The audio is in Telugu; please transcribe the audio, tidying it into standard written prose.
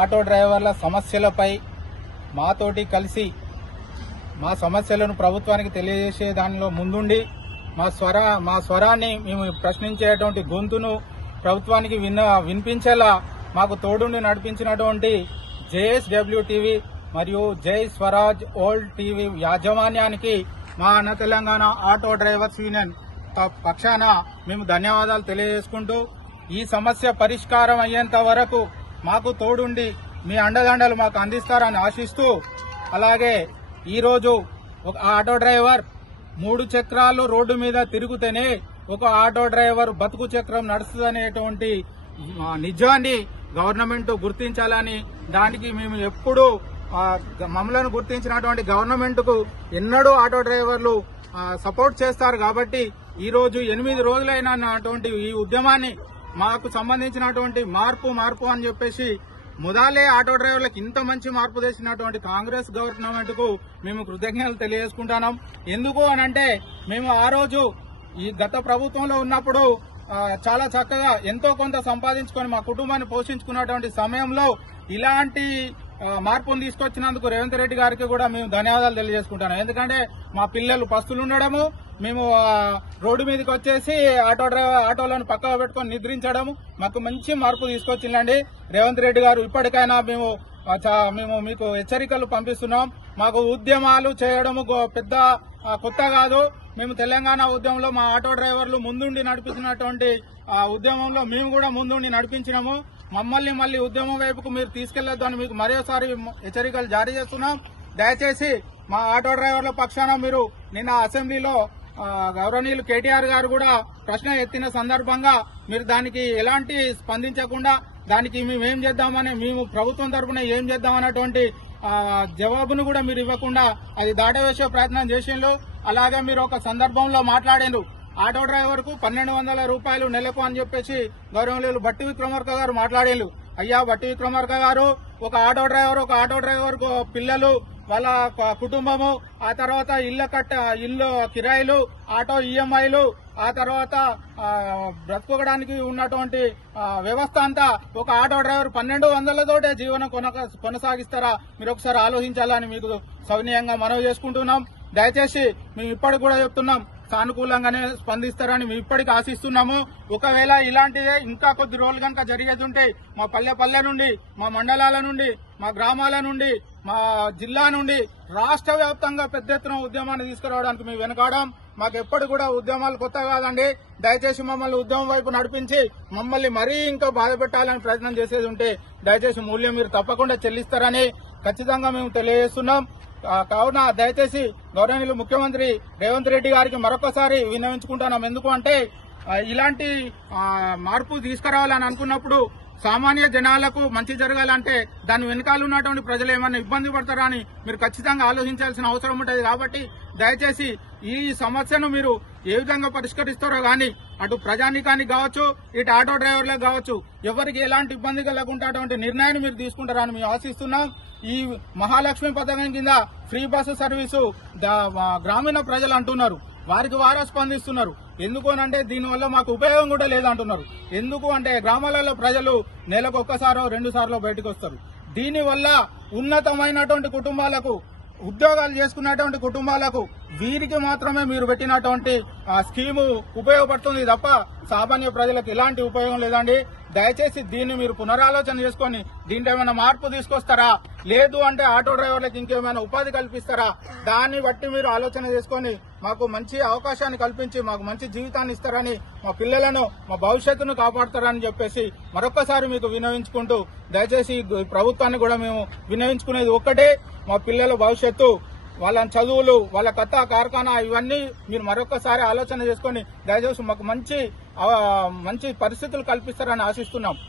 ఆటో డ్రైవర్ల సమస్యలపై మాతోటి కలిసి మా సమస్యలను ప్రభుత్వానికి తెలియజేసే దానిలో ముందుండి మా స్వరాన్ని మేము ప్రశ్నించేటువంటి గొంతును ప్రభుత్వానికి వినిపించేలా మాకు తోడుండి నడిపించినటువంటి జేఎస్డబ్ల్యూ టీవీ మరియు జై స్వరాజ్ ఓల్డ్ టీవీ యాజమాన్యానికి మా అన్న తెలంగాణ ఆటో డ్రైవర్స్ యూనియన్ పక్షాన మేము ధన్యవాదాలు తెలియజేసుకుంటూ ఈ సమస్య పరిష్కారం అయ్యేంత వరకు మాకు తోడుండి మీ అండదండలు మాకు అందిస్తారని ఆశిస్తూ, అలాగే ఈరోజు ఒక ఆటో డ్రైవర్ 3 చక్రాలు రోడ్డు మీద తిరుగుతేనే ఒక ఆటో డ్రైవర్ బతుకు చక్రం నడుస్తుందనేటువంటి నిజాన్ని గవర్నమెంట్ గుర్తించాలని, దానికి మేము ఎప్పుడూ మమ్మల్ని గుర్తించినటువంటి గవర్నమెంట్ కు ఎన్నడూ ఆటో డ్రైవర్లు సపోర్ట్ చేస్తారు. కాబట్టి ఈ రోజు 8 రోజులైనటువంటి ఈ ఉద్యమాన్ని మాకు సంబంధించినటువంటి మార్పు అని చెప్పేసి ముదాలే ఆటో డ్రైవర్లకు ఇంత మంచి మార్పు తెచ్చినటువంటి కాంగ్రెస్ గవర్నమెంట్ కు మేము కృతజ్ఞతలు తెలియజేసుకుంటున్నాం. ఎందుకు అనంటే మేము ఆ రోజు ఈ గత ప్రభుత్వంలో ఉన్నప్పుడు చాలా చక్కగా ఎంతో కొంత సంపాదించుకొని మా కుటుంబాన్ని పోషించుకున్నటువంటి సమయంలో ఇలాంటి మార్పును తీసుకొచ్చినందుకు రేవంత్ రెడ్డి గారికి కూడా మేము ధన్యవాదాలు తెలియజేసుకుంటున్నాం. ఎందుకంటే మా పిల్లలు పస్తులుండడము, మేము రోడ్డు మీదకి వచ్చేసి ఆటోలను పక్కగా పెట్టుకొని నిద్రించడము మాకు మంచి మార్పు తీసుకొచ్చిందండి రేవంత్ రెడ్డి గారు. ఇప్పటికైనా మేము మీకు హెచ్చరికలు పంపిస్తున్నాం. మాకు ఉద్యమాలు చేయడము పెద్ద కొత్త కాదు. మేము తెలంగాణ ఉద్యమంలో మా ఆటో డ్రైవర్లు ముందుండి నడిపించినటువంటి ఉద్యమంలో మేము కూడా ముందుండి నడిపించినాము. మళ్ళీ ఉద్యమం వైపుకు మీరు తీసుకెళ్లొద్దని మీకు మరోసారి హెచ్చరికలు జారీ చేస్తున్నాం. దయచేసి మా ఆటో డ్రైవర్ల పక్షాన మీరు నిన్న అసెంబ్లీలో గౌరవనీయులు కేటీఆర్ గారు కూడా ప్రశ్న ఎత్తిన సందర్భంగా మీరు దానికి ఎలాంటి స్పందించకుండా దానికి మేమేం చేద్దామని, మేము ప్రభుత్వం తరఫున ఏం చేద్దామన్నటువంటి జవాబును కూడా మీరు ఇవ్వకుండా అది దాటవేసే ప్రయత్నం చేసిండ్రు. అలాగే మీరు ఒక సందర్భంలో మాట్లాడిండ్రు, ఆటో డ్రైవర్ కు 1200 రూపాయలు నెలకు అని చెప్పేసి గౌరవనీయులు బట్టి విక్రమార్క గారు మాట్లాడేళ్ళు. అయ్యా బట్టి విక్రమార్క గారు, ఒక ఆటో డ్రైవర్ పిల్లలు, వాళ్ళ కుటుంబము, ఆ తర్వాత ఇల్లు కిరాయిలు, ఆటో ఈఎంఐలు, ఆ తర్వాత బ్రతుకోవడానికి ఉన్నటువంటి వ్యవస్థ అంతా ఒక ఆటో డ్రైవర్ 1200తోటే జీవనం కొనసాగిస్తారా? మీరు ఒకసారి ఆలోచించాలని మీకు సవినయంగా మనవి చేసుకుంటున్నాం. దయచేసి మేము ఇప్పటికి కూడా చెప్తున్నాం, సానుకూలంగానే స్పందిస్తారని మేము ఇప్పటికి ఆశిస్తున్నాము. ఒకవేళ ఇలాంటిదే ఇంకా కొద్ది రోజులు కనుక జరిగేది మా పల్లె నుండి, మా మండలాల నుండి, మా గ్రామాల నుండి, మా జిల్లా నుండి రాష్ట్ర వ్యాప్తంగా పెద్ద ఎత్తున ఉద్యమాన్ని తీసుకురావడానికి మేము వెనకాడం. మాకు ఎప్పటి కూడా ఉద్యమాలు కొత్త కాదండి. దయచేసి మమ్మల్ని ఉద్యమం వైపు నడిపించి మమ్మల్ని మరీ ఇంకా బాధ పెట్టాలని ప్రయత్నం చేసేది ఉంటే దయచేసి మూల్యం మీరు తప్పకుండా చెల్లిస్తారని ఖచ్చితంగా మేము తెలియజేస్తున్నాం. కావున దయచేసి గౌరవనీయులు ముఖ్యమంత్రి రేవంత్ రెడ్డి గారికి మరొకసారి విన్నవించుకుంటున్నాం. ఎందుకు అంటే ఇలాంటి మార్పు తీసుకురావాలని అనుకున్నప్పుడు సామాన్య జనాలకు మంచి జరగాలంటే దాని వెనకాల ఉన్నటువంటి ప్రజలు ఏమన్నా ఇబ్బంది పడతారా అని మీరు ఖచ్చితంగా ఆలోచించాల్సిన అవసరం ఉంటుంది. కాబట్టి దయచేసి ఈ సమస్యను మీరు ఏ విధంగా పరిష్కరిస్తారో గానీ అటు ప్రజానీకానికి కావచ్చు, ఇటు ఆటో డ్రైవర్లకు కావచ్చు, ఎవరికి ఎలాంటి ఇబ్బంది కలగకుండా నిర్ణయాన్ని మీరు తీసుకుంటారని మేము ఆశిస్తున్నాం. ఈ మహాలక్ష్మి పథకం కింద ఫ్రీ బస్సు సర్వీసు గ్రామీణ ప్రజలు అంటున్నారు, వారికి వారా స్పందిస్తున్నారు. ఎందుకు అంటే దీనివల్ల మాకు ఉపయోగం కూడా లేదంటున్నారు. ఎందుకు అంటే గ్రామాలలో ప్రజలు నెలకు 1 సారో 2 సార్లు బయటకు వస్తారు. దీనివల్ల ఉన్నతమైనటువంటి కుటుంబాలకు, ఉద్యోగాలు చేసుకున్నటువంటి కుటుంబాలకు, వీరికి మాత్రమే మీరు పెట్టినటువంటి స్కీము ఉపయోగపడుతుంది తప్ప సామాన్య ప్రజలకు ఎలాంటి ఉపయోగం లేదండి. దయచేసి దీన్ని మీరు పునరాలోచన చేసుకుని దీంట్లో ఏమైనా మార్పు తీసుకొస్తారా, లేదు అంటే ఆటో డ్రైవర్లకు ఇంకేమైనా ఉపాధి కల్పిస్తారా, దాన్ని బట్టి మీరు ఆలోచన చేసుకుని మాకు మంచి అవకాశాన్ని కల్పించి మాకు మంచి జీవితాన్ని ఇస్తారని, మా పిల్లలను, మా భవిష్యత్తును కాపాడతారని చెప్పేసి మరొకసారి మీకు విన్నవించుకుంటూ, దయచేసి ప్రభుత్వాన్ని కూడా మేము విన్నవించుకునేది ఒక్కటే, మా పిల్లల భవిష్యత్తు, వాళ్ళ చదువులు, వాళ్ళ కొత్త కార్ఖానా ఇవన్నీ మీరు మరొకసారి ఆలోచన చేసుకుని దయచేసి మాకు మంచి పరిస్థితులు కల్పిస్తారని ఆశిస్తున్నాం.